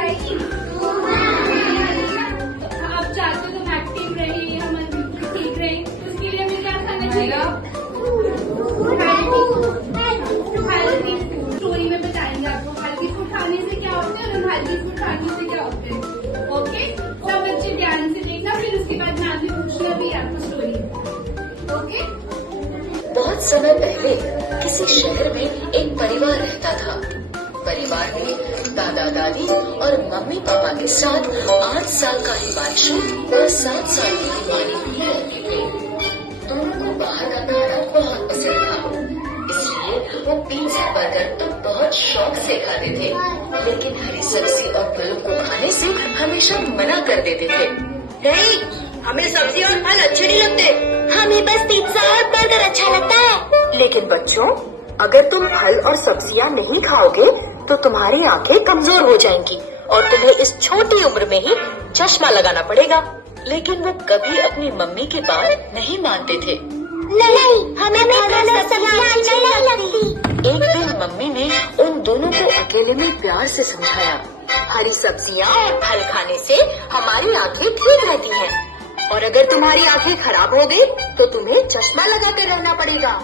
आएगी? अब चाहते हो तुम एक्टिव रहे, हम ठीक रहे, उसके लिए हमें क्या खाना चाहिए? Healthy food. स्टोरी में बताएंगे आपको हेल्दी फूड खाने से क्या होता है और हेल्दी फूड खाने से क्या होता है। ओके, सब बच्चे ध्यान से देखना, फिर उसके बाद मैं आपसे पूछना भी है आपको स्टोरी। ओके। बहुत समय पहले किसी शहर में एक परिवार रहता था। परिवार में दादा दादी और मम्मी पापा के साथ 8 साल का हिमांशु और 7 साल की हिमानी भी रहती थी। दोनों को बाहर का खाना बहुत पसंद था, इसलिए वो पिज्जा बर्गर तो बहुत शौक से खाते थे, लेकिन हरी सब्जी और फलों को खाने से हमेशा मना कर देते थे। नहीं, हमें सब्जी और फल अच्छे नहीं लगते, हमें बस पिज्जा और बर्गर अच्छा लगता है। लेकिन बच्चों, अगर तुम फल और सब्जियां नहीं खाओगे तो तुम्हारी आंखें कमजोर हो जाएंगी और तुम्हें इस छोटी उम्र में ही चश्मा लगाना पड़ेगा। लेकिन वो कभी अपनी मम्मी की बात नहीं मानते थे। नहीं, हमें फल और सब्जियां अच्छी नहीं लगती। एक दिन मम्मी ने उन दोनों को अकेले में प्यार से समझाया, हरी सब्जियां और फल खाने से हमारी आंखें ठीक रहती हैं, और अगर तुम्हारी आंखें खराब हो गई तो तुम्हें चश्मा लगाकर रहना पड़ेगा।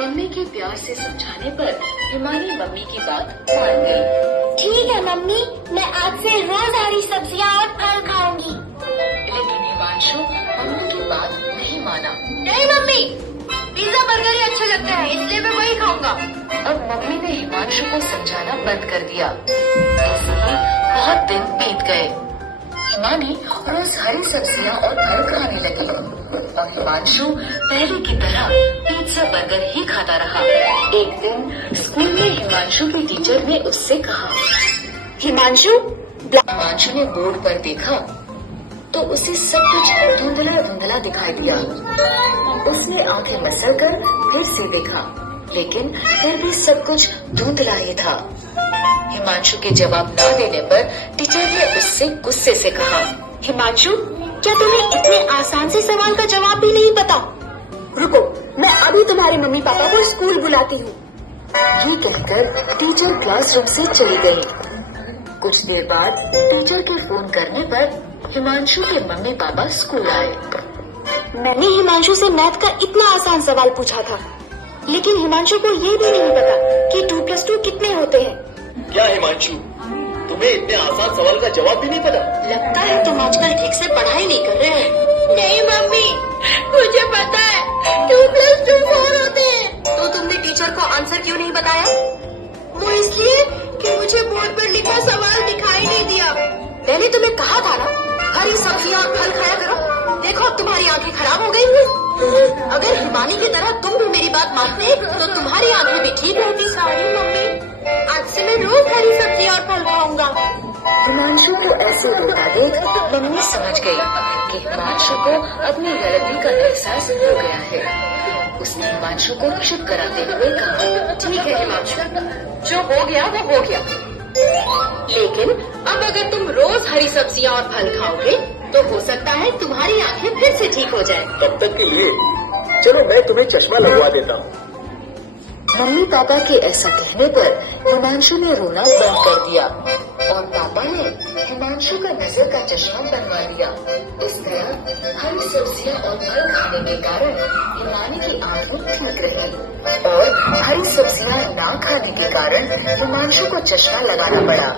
मम्मी के प्यार से समझाने पर हिमानी मम्मी की बात मान गई। ठीक है मम्मी, मैं आज से रोज हरी सब्जियां और फल खाऊंगी। लेकिन हिमांशु मम्मी की बात नहीं माना। नहीं मम्मी, पिज्जा बर्गर ही अच्छे लगते हैं, इसलिए मैं वही खाऊंगा। अब मम्मी ने हिमांशु को समझाना बंद कर दिया। ऐसे ही बहुत दिन बीत गए। हिमानी रोज हरी सब्जियां और फल खाने लगी और हिमांशु पहले की तरह पिज्जा बर्गर ही खाता रहा। एक दिन स्कूल में हिमांशु की टीचर ने उससे कहा, हिमांशु ने बोर्ड पर देखा तो उसे सब कुछ धुंधला धुंधला दिखाई दिया। उसने आंखें मसलकर फिर से देखा, लेकिन फिर भी सब कुछ धुंधला ही था। हिमांशु के जवाब न देने पर टीचर ने उससे गुस्से से कहा, हिमांशु, क्या तुम्हें इतने आसान से सवाल का जवाब भी नहीं पता? रुको, मैं अभी तुम्हारे मम्मी पापा को स्कूल बुलाती हूँ। ये कहकर टीचर क्लासरूम से चली गई। कुछ देर बाद टीचर के फोन करने पर हिमांशु के मम्मी पापा स्कूल आए। मैंने हिमांशु से मैथ का इतना आसान सवाल पूछा था, लेकिन हिमांशु को ये भी नहीं पता कि 2+2 कितने होते हैं। क्या हिमांशु, तुम्हें इतने आसान सवाल का जवाब भी नहीं पता? लगता है तुम आजकल ठीक से पढ़ाई नहीं कर रहे हैं। नहीं मम्मी, मुझे पता है 2+2 4 होते हैं। तो तुमने टीचर को आंसर क्यों नहीं बताया? वो इसलिए कि मुझे बोर्ड पर लिखा सवाल दिखाई नहीं दिया। मैंने तुम्हें कहा था ना, हरी सब्जियां और फल खाया करो। देखो अब तुम्हारी आंखें खराब हो गई हैं। अगर हिमानी की तरह तुम भी मेरी बात मानते तो तुम्हारी आंखें भी ठीक रहती। सॉरी मम्मी, आज से मैं रोज हरी सब्जी और फल खाऊंगा। हिमांशु को ऐसे रोता देख मम्मी समझ गई कि हिमांशु को अपनी गलती का एहसास हो गया है। उसने हिमांशु को चुप कराते हुए कहा, ठीक है हिमांशु, जो हो गया वो हो गया, लेकिन अब अगर तुम रोज हरी सब्जियां और फल खाओगे तो हो सकता है तुम्हारी आंखें फिर से ठीक हो जाए। तब तक के लिए चलो मैं तुम्हें चश्मा लगवा देता हूँ। मम्मी पापा के ऐसा कहने पर हिमांशु ने रोना बंद कर दिया और पापा ने हिमांशु का नजर का चश्मा बनवा दिया। इस तरह हरी सब्जियां और फल खाने के कारण हिमानी की आंखें ठीक रही और हरी सब्जियां ना खाने के कारण हिमांशु को चश्मा लगाना पड़ा।